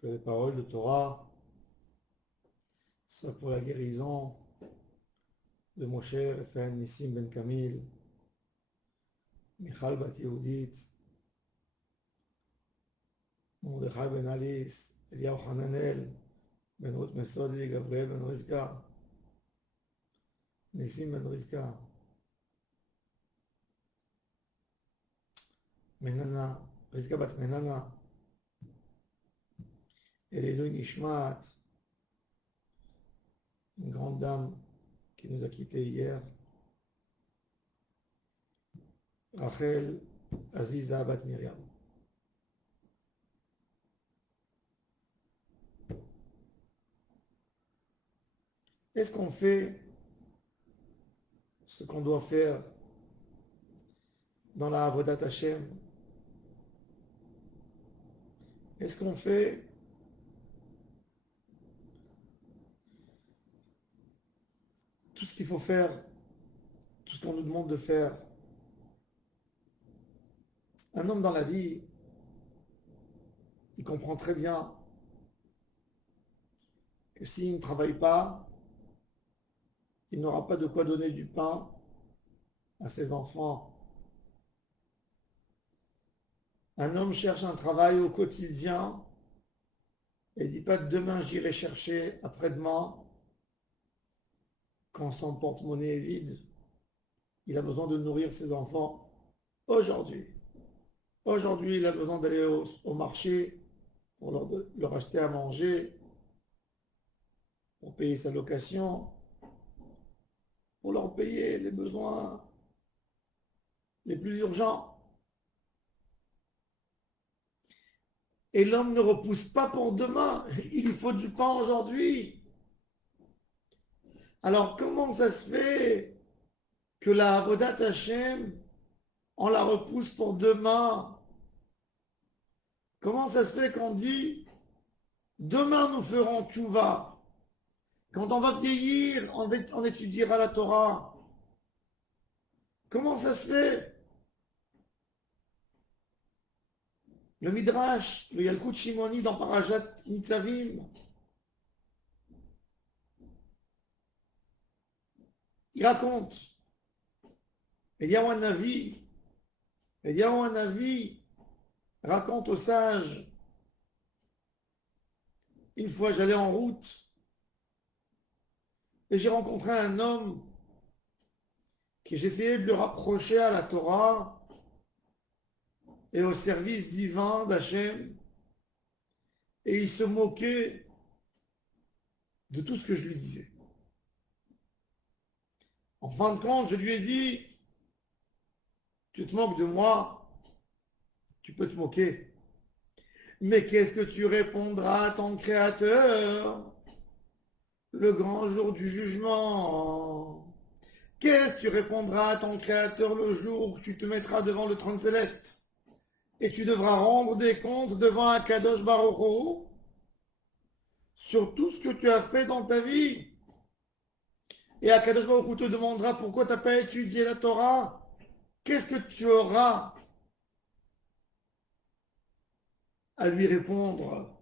que les paroles de Torah soient pour la guérison de Moshe Refael Nissim Ben Kamil, Michal Bat Yehudit, Mordechai Ben Alice, Eliyahu Hananel, Ben Ruth Mesodi, Gabriel Ben Rivka, Nissim Ben Rivka, Menana, Rivka Bat Menana, Elilou Nishmat, une grande dame qui nous a quittés hier, Rachel Aziza Bat Miriam. Est-ce qu'on fait ce qu'on doit faire dans la Avodat Hashem? Est-ce qu'on fait tout ce qu'il faut faire, tout ce qu'on nous demande de faire? Un homme dans la vie, il comprend très bien que s'il ne travaille pas, il n'aura pas de quoi donner du pain à ses enfants. Un homme cherche un travail au quotidien et ne dit pas demain j'irai chercher, après-demain, quand son porte-monnaie est vide. Il a besoin de nourrir ses enfants aujourd'hui. Aujourd'hui, il a besoin d'aller au marché pour leur acheter à manger, pour payer sa location, pour leur payer les besoins les plus urgents. Et l'homme ne repousse pas pour demain, il lui faut du pain aujourd'hui. Alors comment ça se fait que la Avodat Hashem, on la repousse pour demain? Comment ça se fait qu'on dit demain nous ferons tchouva? Quand on va vieillir, on étudiera la Torah. Comment ça se fait? Le Midrash, le Yalkut Shimoni dans Parashat Nitzavim, il raconte, Eliyahu Hanavi raconte aux sages, une fois j'allais en route et j'ai rencontré un homme que j'essayais de le rapprocher à la Torah et au service divin d'Hachem, et il se moquait de tout ce que je lui disais. En fin de compte, je lui ai dit, tu te moques de moi, tu peux te moquer, mais qu'est-ce que tu répondras à ton Créateur le grand jour du jugement? Qu'est-ce que tu répondras à ton Créateur le jour où tu te mettras devant le trône céleste et tu devras rendre des comptes devant Akadosh Baruch Hu sur tout ce que tu as fait dans ta vie? Et Akadosh Baruch Hu te demandera pourquoi tu n'as pas étudié la Torah. Qu'est-ce que tu auras à lui répondre?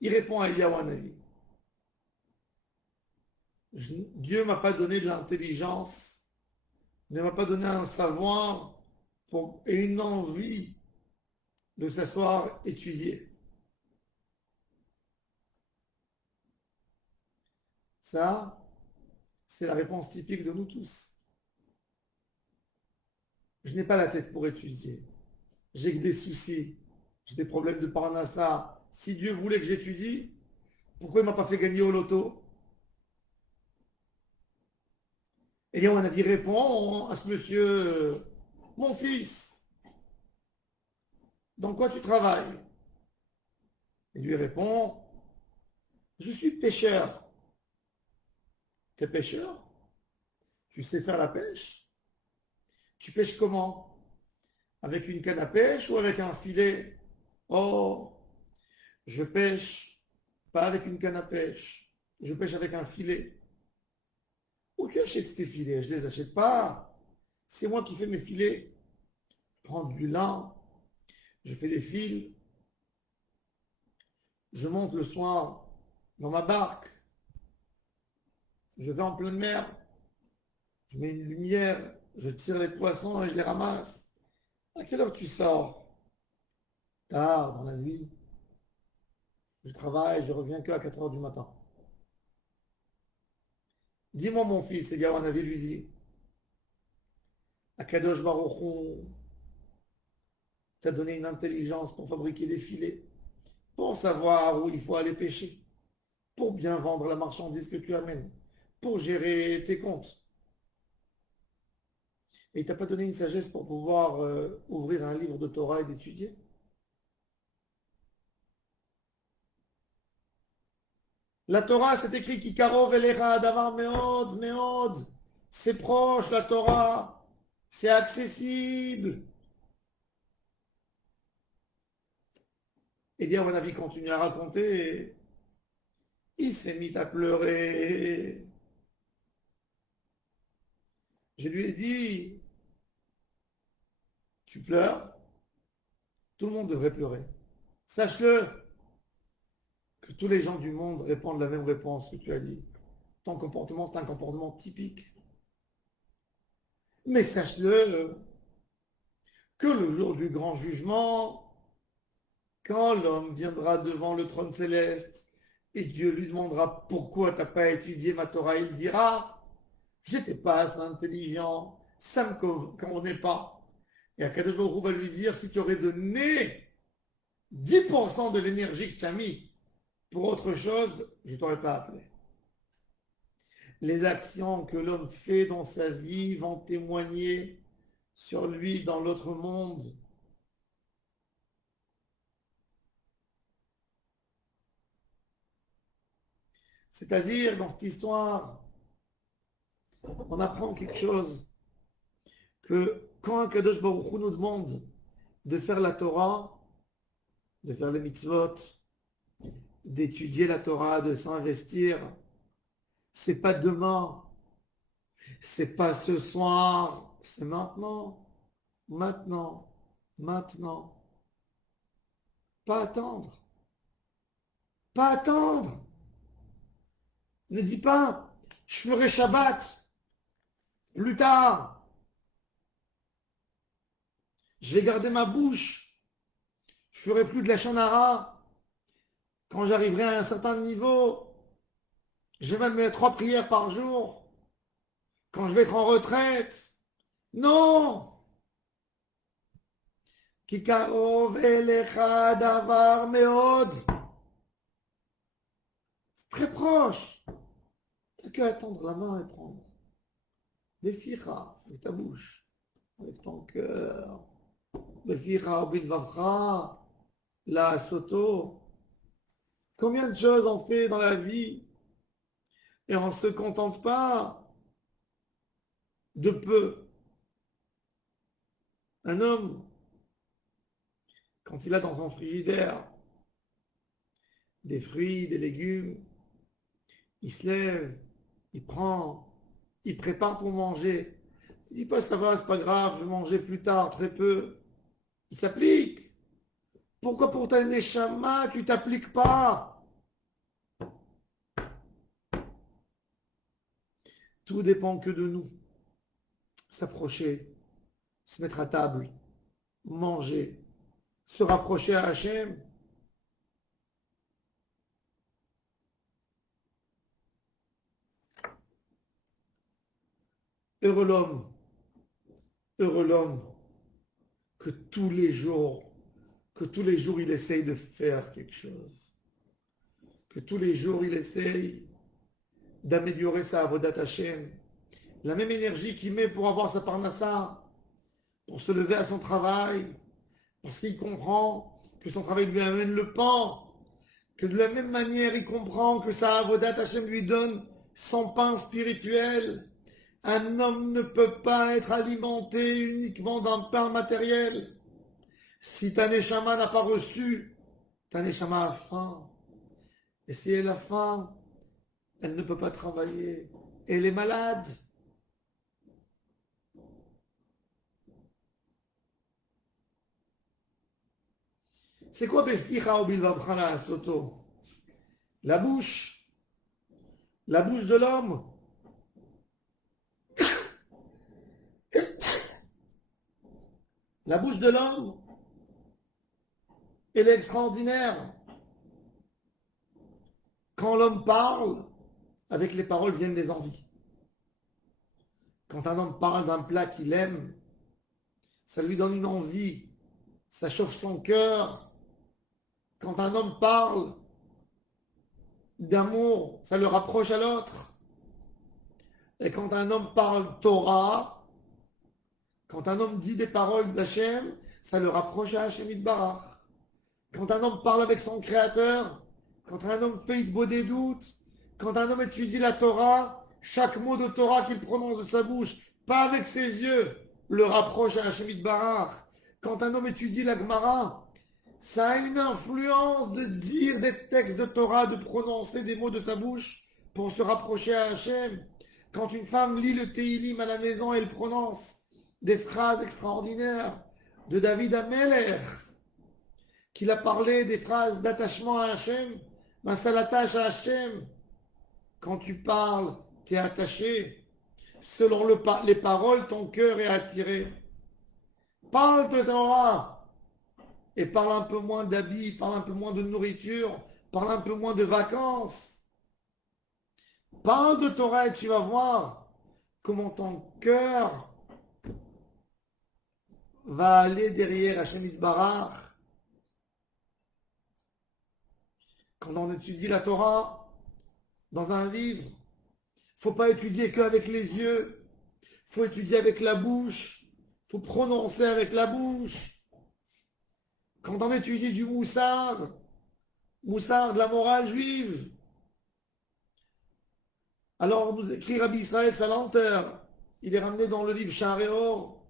Il répond à Eliyahu Hanavi. Dieu ne m'a pas donné de l'intelligence, ne m'a pas donné un savoir et une envie de s'asseoir étudier. Ça, c'est la réponse typique de nous tous. Je n'ai pas la tête pour étudier. J'ai que des soucis. J'ai des problèmes de parnassa. Si Dieu voulait que j'étudie, pourquoi il ne m'a pas fait gagner au loto? Et on a dit répond à ce monsieur, mon fils, dans quoi tu travailles? Il lui répond, je suis pêcheur. T'es pêcheur? Tu sais faire la pêche? Tu pêches comment? Avec une canne à pêche ou avec un filet? Oh, je pêche pas avec une canne à pêche. Je pêche avec un filet. Où tu achètes tes filets? Je ne les achète pas. C'est moi qui fais mes filets. Je prends du lin, Je fais des fils, je monte le soir dans ma barque, je vais en pleine mer, je mets une lumière, je tire les poissons et je les ramasse. À quelle heure tu sors? Tard, dans la nuit. Je travaille, je reviens que à 4 heures du matin. Dis-moi mon fils, et Gawanavi lui dit, Akadosh Baruch Hu t'a donné une intelligence pour fabriquer des filets, pour savoir où il faut aller pêcher, pour bien vendre la marchandise que tu amènes, pour gérer tes comptes. Et il t'a pas donné une sagesse pour pouvoir ouvrir un livre de Torah et d'étudier. La Torah, c'est écrit Kikarov Elecha Davar Meod, Meod. C'est proche, la Torah. C'est accessible. Et bien, mon avis continue à raconter. Il s'est mis à pleurer. Je lui ai dit, tu pleures? Tout le monde devrait pleurer. Sache-le, que tous les gens du monde répondent la même réponse que tu as dit. Ton comportement, c'est un comportement typique. Mais sache-le, que le jour du grand jugement, quand l'homme viendra devant le trône céleste et Dieu lui demandera pourquoi tu n'as pas étudié ma Torah, il dira, j'étais pas assez intelligent, ça ne me convenait pas. Et Akadosh Baruch Hu va lui dire, si tu aurais donné 10% de l'énergie que tu as mis pour autre chose, je ne t'aurais pas appelé. Les actions que l'homme fait dans sa vie vont témoigner sur lui dans l'autre monde. C'est-à-dire, dans cette histoire, on apprend quelque chose, que quand un Kadosh Baruch Hu nous demande de faire la Torah, de faire les mitzvot, d'étudier la Torah, de s'investir, c'est pas demain, c'est pas ce soir, c'est maintenant, maintenant, maintenant. Pas attendre, pas attendre. Ne dis pas, je ferai Shabbat plus tard. Je vais garder ma bouche. Je ferai plus de la chanara quand j'arriverai à un certain niveau. Je vais même mettre 3 prières par jour quand je vais être en retraite. Non! Kikarov elecha davar meod. C'est très proche. T'as qu'à attendre la main et prendre. Beficha, avec ta bouche, avec ton cœur. Beficha bilvavcha, la soto. Combien de choses on fait dans la vie et on ne se contente pas de peu. Un homme, quand il a dans son frigidaire des fruits, des légumes, il se lève, il prend, il prépare pour manger. Il dit pas ça va, c'est pas grave, je vais manger plus tard, très peu. Il s'applique. Pourquoi pour ta neshama, tu t'appliques pas? Tout dépend que de nous. S'approcher, se mettre à table, manger, se rapprocher à Hachem. Heureux l'homme, heureux l'homme, que que tous les jours il essaye de faire quelque chose, que tous les jours il essaye d'améliorer sa avodat Hashem, la même énergie qu'il met pour avoir sa parnassa, pour se lever à son travail, parce qu'il comprend que son travail lui amène le pain, que de la même manière il comprend que sa avodat Hashem lui donne son pain spirituel. Un homme ne peut pas être alimenté uniquement d'un pain matériel. Si ta neshama n'a pas reçu, ta neshama a faim. Et si elle a faim, elle ne peut pas travailler. Elle est malade. C'est quoi Beficha ou Bilvavchala Soto? La bouche. La bouche de l'homme. La bouche de l'homme, elle est extraordinaire. Quand l'homme parle, avec les paroles viennent des envies. Quand un homme parle d'un plat qu'il aime, ça lui donne une envie, ça chauffe son cœur. Quand un homme parle d'amour, ça le rapproche à l'autre. Et quand un homme parle Torah, quand un homme dit des paroles d'Hachem, ça le rapproche à Hachem Itbarach. Quand un homme parle avec son Créateur, quand un homme fait Itbo des doutes, quand un homme étudie la Torah, chaque mot de Torah qu'il prononce de sa bouche, pas avec ses yeux, le rapproche à Hachem Itbarach. Quand un homme étudie la Gemara, ça a une influence de dire des textes de Torah, de prononcer des mots de sa bouche pour se rapprocher à Hachem. Quand une femme lit le Teilim à la maison, elle prononce des phrases extraordinaires de David Ameler, qu'il a parlé des phrases d'attachement à Hachem. Ben, ça l'attache à Hachem. Quand tu parles, tu es attaché. Selon les paroles, ton cœur est attiré. Parle de Torah et parle un peu moins d'habits, parle un peu moins de nourriture, parle un peu moins de vacances. Parle de Torah et tu vas voir comment ton cœur va aller derrière Hachem Itbarach. Quand on étudie la Torah dans un livre, il ne faut pas étudier qu'avec les yeux, il faut étudier avec la bouche, il faut prononcer avec la bouche. Quand on étudie du moussard de la morale juive, alors nous écrit Rabbi Israël Salanter, il est ramené dans le livre Char et Or,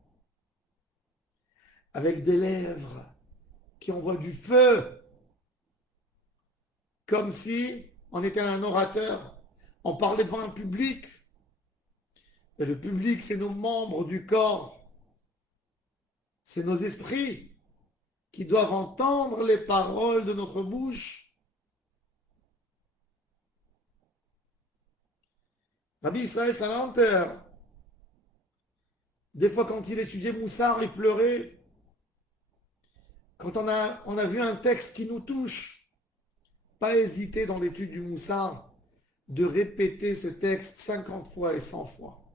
avec des lèvres qui envoient du feu, comme si on était un orateur, on parlait devant un public, et le public c'est nos membres du corps, c'est nos esprits qui doivent entendre les paroles de notre bouche. Rabbi Israël Salanter, des fois quand il étudiait Moussard, il pleurait. Quand on a vu un texte qui nous touche, pas hésiter dans l'étude du Moussard de répéter ce texte 50 fois et 100 fois.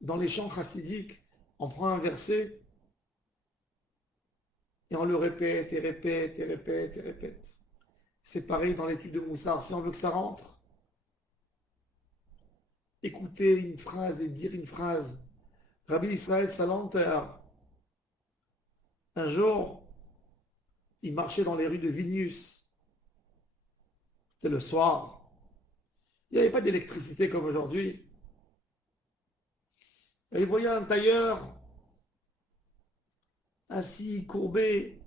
Dans les chants chassidiques, on prend un verset et on le répète et répète et répète et répète. C'est pareil dans l'étude de Moussard. Si on veut que ça rentre, écouter une phrase et dire une phrase. Rabbi Israël Salanter, un jour, il marchait dans les rues de Vilnius. C'était le soir. Il n'y avait pas d'électricité comme aujourd'hui. Et il voyait un tailleur assis, courbé,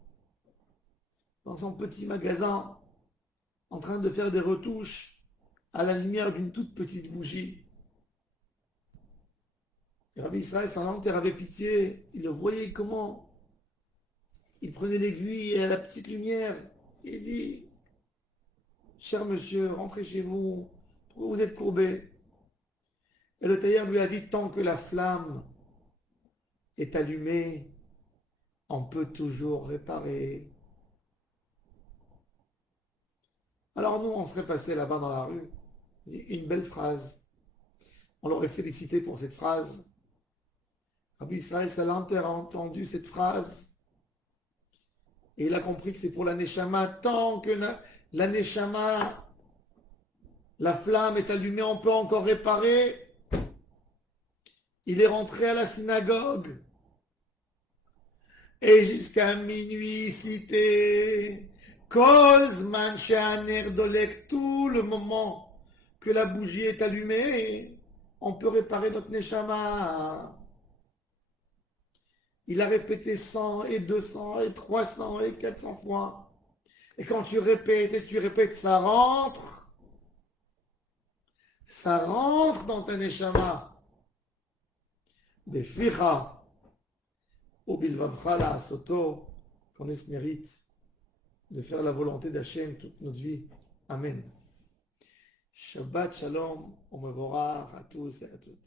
dans son petit magasin, en train de faire des retouches à la lumière d'une toute petite bougie. Et Rabbi Israël Salanter avait pitié. Il le voyait comment il prenait l'aiguille et à la petite lumière. Il dit, cher monsieur, rentrez chez vous. Pourquoi vous êtes courbé? Et le tailleur lui a dit, tant que la flamme est allumée, on peut toujours réparer. Alors nous, on serait passé là-bas dans la rue. Une belle phrase. On l'aurait félicité pour cette phrase. Rabbi Israël Salanter a entendu cette phrase et il a compris que c'est pour la Neshama. Tant que la Neshama, la flamme est allumée, on peut encore réparer. Il est rentré à la synagogue et jusqu'à minuit cité Kol Zman She'aner Dolek, tout le moment que la bougie est allumée, on peut réparer notre Neshama. Il a répété 100 et 200 et 300 et 400 fois. Et quand tu répètes et tu répètes, ça rentre. Ça rentre dans ta neshama. Beficha, ou bilvavcha la soto, qu'on ait ce mérite de faire la volonté d'Hachem toute notre vie. Amen. Shabbat Shalom, on me à tous et à toutes.